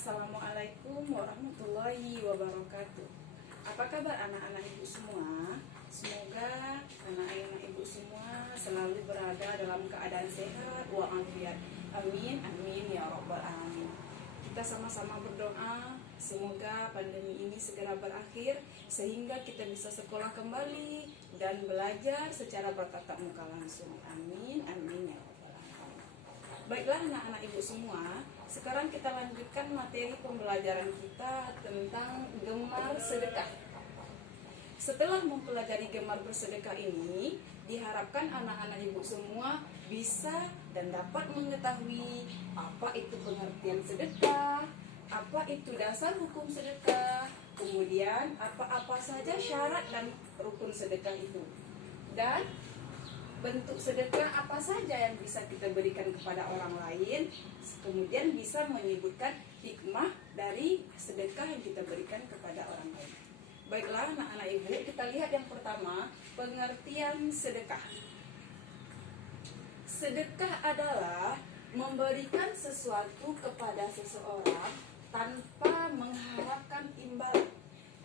Assalamualaikum warahmatullahi wabarakatuh. Apa kabar anak-anak ibu semua? Semoga anak-anak ibu semua selalu berada dalam keadaan sehat walafiat. Amin, amin ya rabbal alamin. Kita sama-sama berdoa semoga pandemi ini segera berakhir sehingga kita bisa sekolah kembali dan belajar secara bertatap muka langsung. Amin, amin ya rabbal alamin. Baiklah anak-anak ibu semua, sekarang kita lanjutkan materi pembelajaran kita tentang gemar sedekah. Setelah mempelajari gemar bersedekah ini, diharapkan anak-anak ibu semua bisa dan dapat mengetahui apa itu pengertian sedekah, apa itu dasar hukum sedekah, kemudian apa-apa saja syarat dan rukun sedekah itu, dan bentuk sedekah apa saja yang bisa kita berikan kepada orang lain, kemudian bisa menyebutkan hikmah dari sedekah yang kita berikan kepada orang lain. Baiklah anak-anak ibu, kita lihat yang pertama, pengertian sedekah. Sedekah adalah memberikan sesuatu kepada seseorang tanpa mengharapkan imbalan.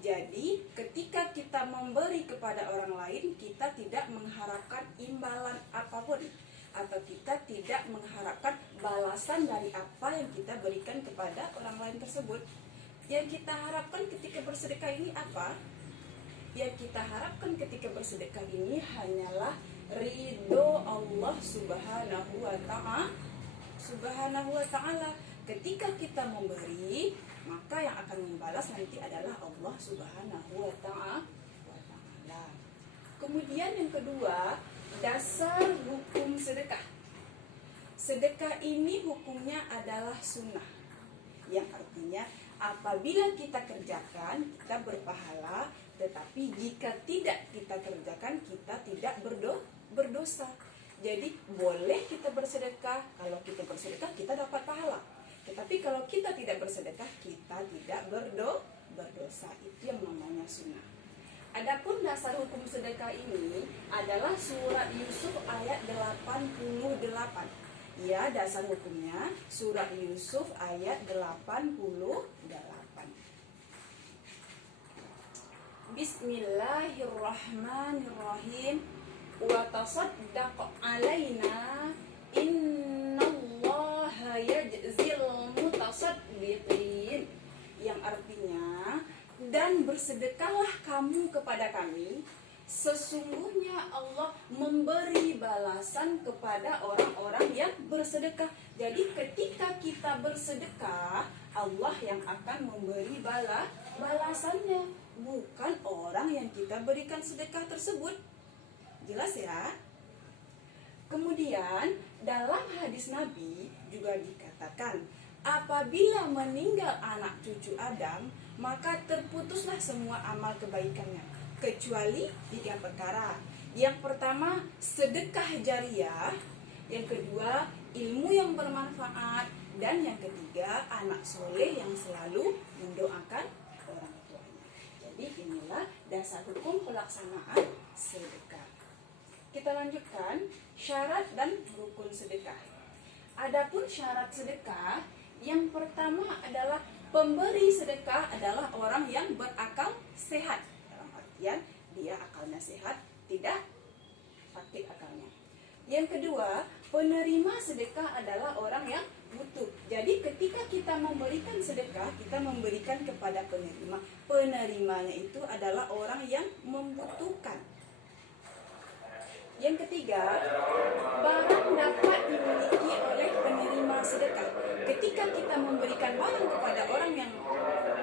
Jadi, ketika kita memberi kepada orang lain, kita tidak mengharapkan imbalan apapun, atau kita tidak mengharapkan balasan dari apa yang kita berikan kepada orang lain tersebut. Yang kita harapkan ketika bersedekah ini apa? Yang kita harapkan ketika bersedekah ini hanyalah ridho Allah Subhanahu wa Ta'ala. Ketika kita memberi, maka yang akan membalas nanti adalah Allah Subhanahu wa Ta'ala. Kemudian yang kedua, dasar hukum sedekah. Sedekah ini hukumnya adalah sunnah, yang artinya apabila kita kerjakan kita berpahala, tetapi jika tidak kita kerjakan kita tidak berdosa. Jadi boleh kita bersedekah, kalau kita bersedekah kita dapat pahala. Tetapi kalau kita tidak bersedekah, kita tidak berdosa. Itu yang namanya sunnah. Adapun dasar hukum sedekah ini adalah surat Yusuf ayat 88. Ya, dasar hukumnya surat Yusuf ayat 88. Bismillahirrahmanirrahim. Wa tasaddaq alaina innallaha yajzil mutasaddiqin, yang artinya, dan bersedekahlah kamu kepada kami, sesungguhnya Allah memberi balasan kepada orang-orang yang bersedekah. Jadi ketika kita bersedekah, Allah yang akan memberi balasannya, bukan orang yang kita berikan sedekah tersebut. Jelas ya? Kemudian dalam hadis Nabi juga dikatakan, apabila meninggal anak cucu Adam, maka terputuslah semua amal kebaikannya, kecuali 3 perkara. Yang pertama, sedekah jariah. Yang kedua, ilmu yang bermanfaat. Dan yang ketiga, anak soleh yang selalu mendoakan orang tuanya. Jadi inilah dasar hukum pelaksanaan sedekah. Kita lanjutkan syarat dan rukun sedekah. Adapun syarat sedekah, yang pertama adalah pemberi sedekah adalah orang yang berakal sehat. Dalam artian dia akalnya sehat, tidak sakit akalnya. Yang kedua, penerima sedekah adalah orang yang butuh. Jadi ketika kita memberikan sedekah, kita memberikan kepada penerima. Penerimanya itu adalah orang yang membutuhkan. Yang ketiga, barang dapat dimiliki oleh penerima sedekah. Ketika kita memberikan barang kepada orang yang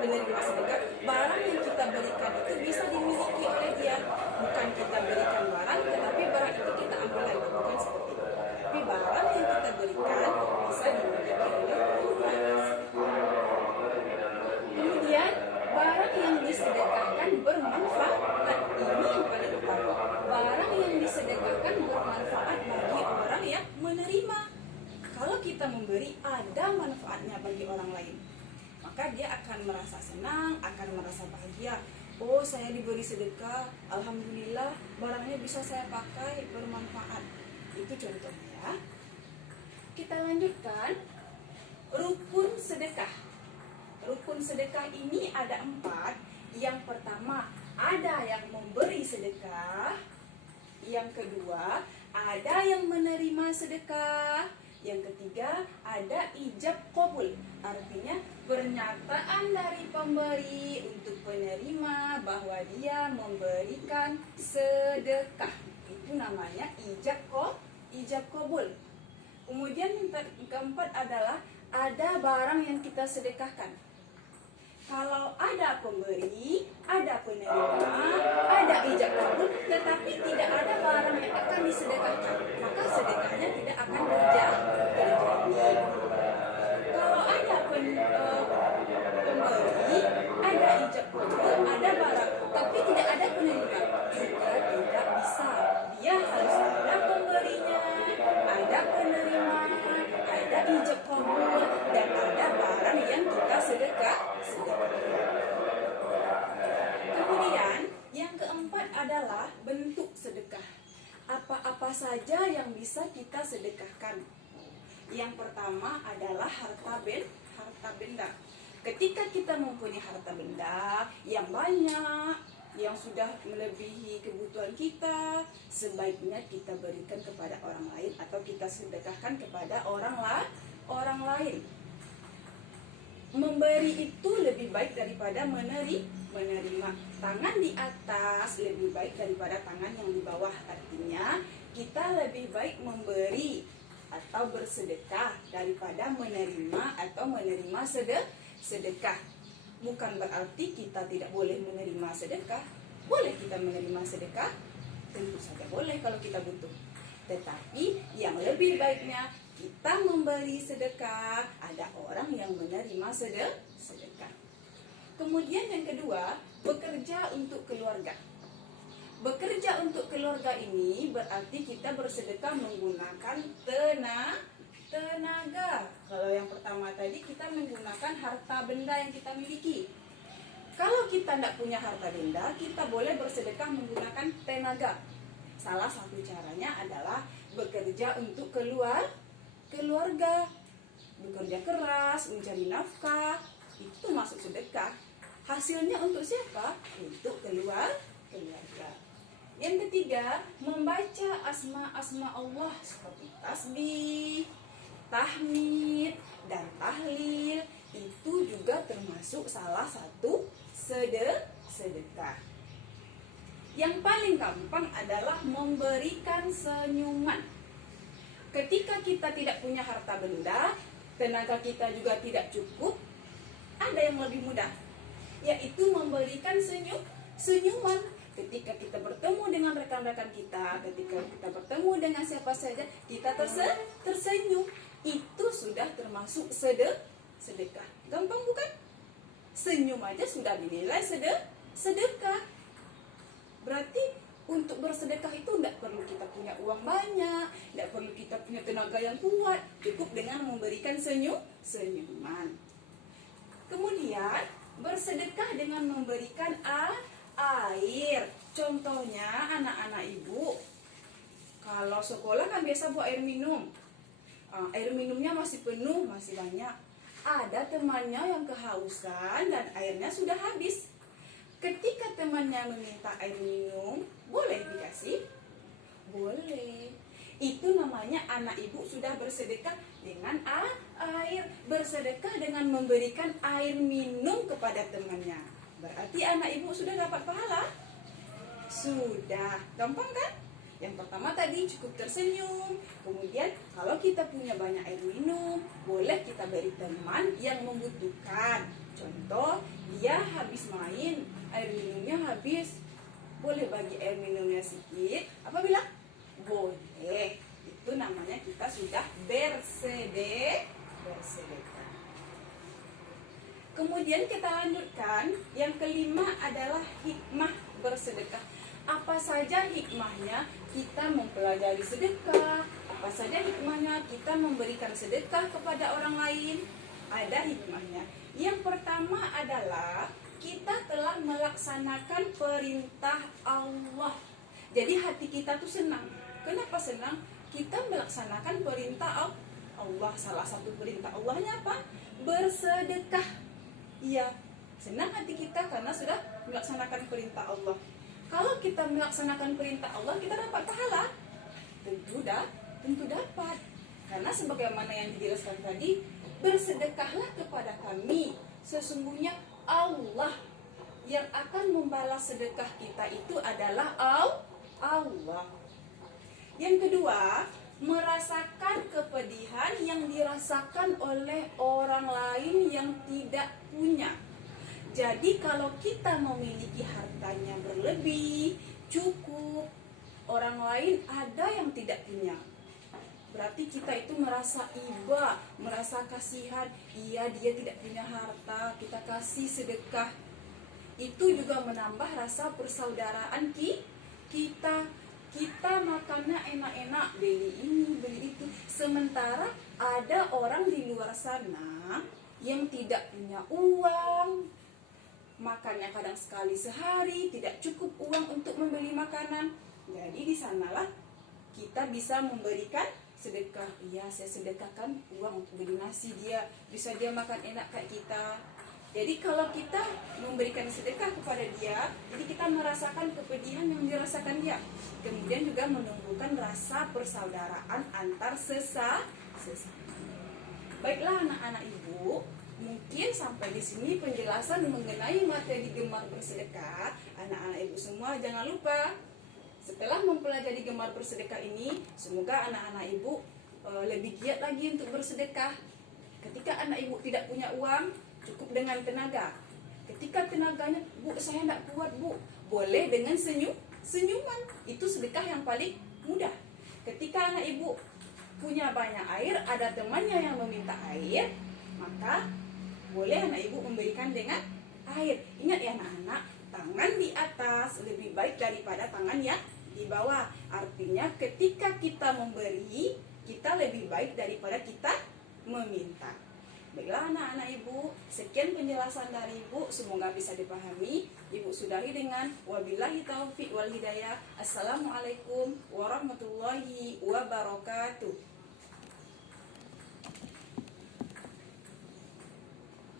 penerima sedekah, barang yang kita berikan itu bisa dimiliki oleh dia. Bukan kita berikan barang, tetapi barang itu kita ambil lagi. Bukan seperti itu. Tapi barang yang kita berikan bisa dimiliki oleh penerima. Kemudian, barang yang disedekahkan bermanfaat. Ini yang paling utama. Barang yang disedekahkan bermanfaat bagi orang yang menerima. Kalau kita memberi, ada manfaatnya bagi orang lain, maka dia akan merasa senang, akan merasa bahagia. Oh, saya diberi sedekah, alhamdulillah, barangnya bisa saya pakai, bermanfaat. Itu contohnya. Kita lanjutkan rukun sedekah. Rukun sedekah ini ada 4. Yang pertama, ada yang memberi sedekah. Yang kedua, ada yang menerima sedekah. Yang ketiga, ada ijab qabul. Artinya pernyataan dari pemberi untuk penerima bahwa dia memberikan sedekah. Itu namanya ijab qabul. Kemudian yang keempat adalah ada barang yang kita sedekahkan. Kalau ada pemberi, ada penerima, ada ijab kabul, tetapi tidak ada barang yang akan disedekahkan, maka sedekahnya tidak akan terjadi. Kalau ada pemberi, ada ijab kabul, ada barang, tapi tidak ada penerima, juga tidak bisa. Dia harus ada pemberinya, ada penerima, ada ijab kabul, dan ada barang yang kita sedekah. Kemudian yang keempat adalah bentuk sedekah. Apa-apa saja yang bisa kita sedekahkan. Yang pertama adalah harta benda. Ketika kita mempunyai harta benda yang banyak, yang sudah melebihi kebutuhan kita, sebaiknya kita berikan kepada orang lain atau kita sedekahkan kepada orang lain. Memberi itu lebih baik daripada menerima. Tangan di atas lebih baik daripada tangan yang di bawah. Artinya kita lebih baik memberi atau bersedekah daripada menerima atau menerima sedekah. Bukan berarti kita tidak boleh menerima sedekah. Boleh kita menerima sedekah? Tentu saja boleh kalau kita butuh. Tetapi yang lebih baiknya kita memberi sedekah, ada orang yang menerima sedekah. Kemudian yang kedua, bekerja untuk keluarga. Bekerja untuk keluarga ini berarti kita bersedekah menggunakan tenaga. Kalau yang pertama tadi kita menggunakan harta benda yang kita miliki. Kalau kita tidak punya harta benda, kita boleh bersedekah menggunakan tenaga. Salah satu caranya adalah bekerja untuk keluarga, bekerja keras, mencari nafkah, itu masuk sedekah. Hasilnya untuk siapa? Untuk keluarga. Yang ketiga, membaca asma-asma Allah seperti tasbih, tahmid, dan tahlil. Itu juga termasuk salah satu sedekah. Yang paling gampang adalah memberikan senyuman. Ketika kita tidak punya harta benda, tenaga kita juga tidak cukup, ada yang lebih mudah, yaitu memberikan senyuman. Ketika kita bertemu dengan rekan-rekan kita, ketika kita bertemu dengan siapa saja, kita tersenyum. Itu sudah termasuk sedekah. Gampang bukan? Senyum aja sudah dinilai sedekah. Berarti untuk bersedekah itu tidak perlu kita punya uang banyak, tidak perlu kita punya tenaga yang kuat, cukup dengan memberikan senyuman. Kemudian bersedekah dengan memberikan air. Contohnya anak-anak ibu, kalau sekolah kan biasa bawa air minum. Air minumnya masih penuh, masih banyak. Ada temannya yang kehausan dan airnya sudah habis. Ketika temannya meminta air minum, boleh dikasih? Boleh. Itu namanya anak ibu sudah bersedekah dengan air. Bersedekah dengan memberikan air minum kepada temannya. Berarti anak ibu sudah dapat pahala? Sudah. Gampang kan? Yang pertama tadi cukup tersenyum. Kemudian kalau kita punya banyak air minum, boleh kita beri teman yang membutuhkan. Contoh, dia habis main, air minumnya habis, boleh bagi air minumnya sedikit. Apa bilang? Boleh. Itu namanya kita sudah bersedekah. Kemudian kita lanjutkan, yang kelima adalah hikmah bersedekah. Apa saja hikmahnya kita mempelajari sedekah? Apa saja hikmahnya kita memberikan sedekah kepada orang lain? Ada hikmahnya. Yang pertama adalah kita telah melaksanakan perintah Allah. Jadi hati kita tuh senang. Kenapa senang? Kita melaksanakan perintah Allah. Salah satu perintah Allahnya apa? Bersedekah. Iya, senang hati kita karena sudah melaksanakan perintah Allah. Kalau kita melaksanakan perintah Allah, kita dapat pahala. Tentu dapat. Karena sebagaimana yang dijelaskan tadi, bersedekahlah kepada kami. Sesungguhnya Allah yang akan membalas sedekah kita itu adalah Allah. Yang kedua, merasakan kepedihan yang dirasakan oleh orang lain yang tidak punya. Jadi kalau kita memiliki hartanya berlebih, cukup, orang lain ada yang tidak punya, berarti kita itu merasa iba, merasa kasihan. Iya, dia tidak punya harta, kita kasih sedekah. Itu juga menambah rasa persaudaraan kita. Kita makannya enak-enak, beli ini, beli itu. Sementara ada orang di luar sana yang tidak punya uang, makannya kadang sekali sehari, tidak cukup uang untuk membeli makanan. Jadi di sanalah kita bisa memberikan sedekah. Iya, saya sedekahkan uang untuk beli nasi, bisa dia makan enak kayak kita. Jadi kalau kita memberikan sedekah kepada dia, jadi kita merasakan kepedihan yang dirasakan dia. Kemudian juga menumbuhkan rasa persaudaraan antar sesama. Baiklah anak-anak ibu, mungkin sampai di sini penjelasan mengenai materi gemar bersedekah. Anak-anak ibu semua jangan lupa, setelah mempelajari gemar bersedekah ini, semoga anak-anak ibu lebih giat lagi untuk bersedekah. Ketika anak ibu tidak punya uang, cukup dengan tenaga. Ketika tenaganya, Bu, saya tidak kuat, Bu, boleh dengan senyuman. Itu sedekah yang paling mudah. Ketika anak ibu punya banyak air, ada temannya yang meminta air, maka boleh anak ibu memberikan dengan air. Ingat ya anak-anak, tangan di atas lebih baik daripada tangan yang di bawah. Artinya ketika kita memberi, kita lebih baik daripada kita meminta. Baiklah anak-anak ibu, sekian penjelasan dari ibu, semoga bisa dipahami. Ibu sudahi dengan wabillahi taufiq wal hidayah. Assalamualaikum warahmatullahi wabarakatuh.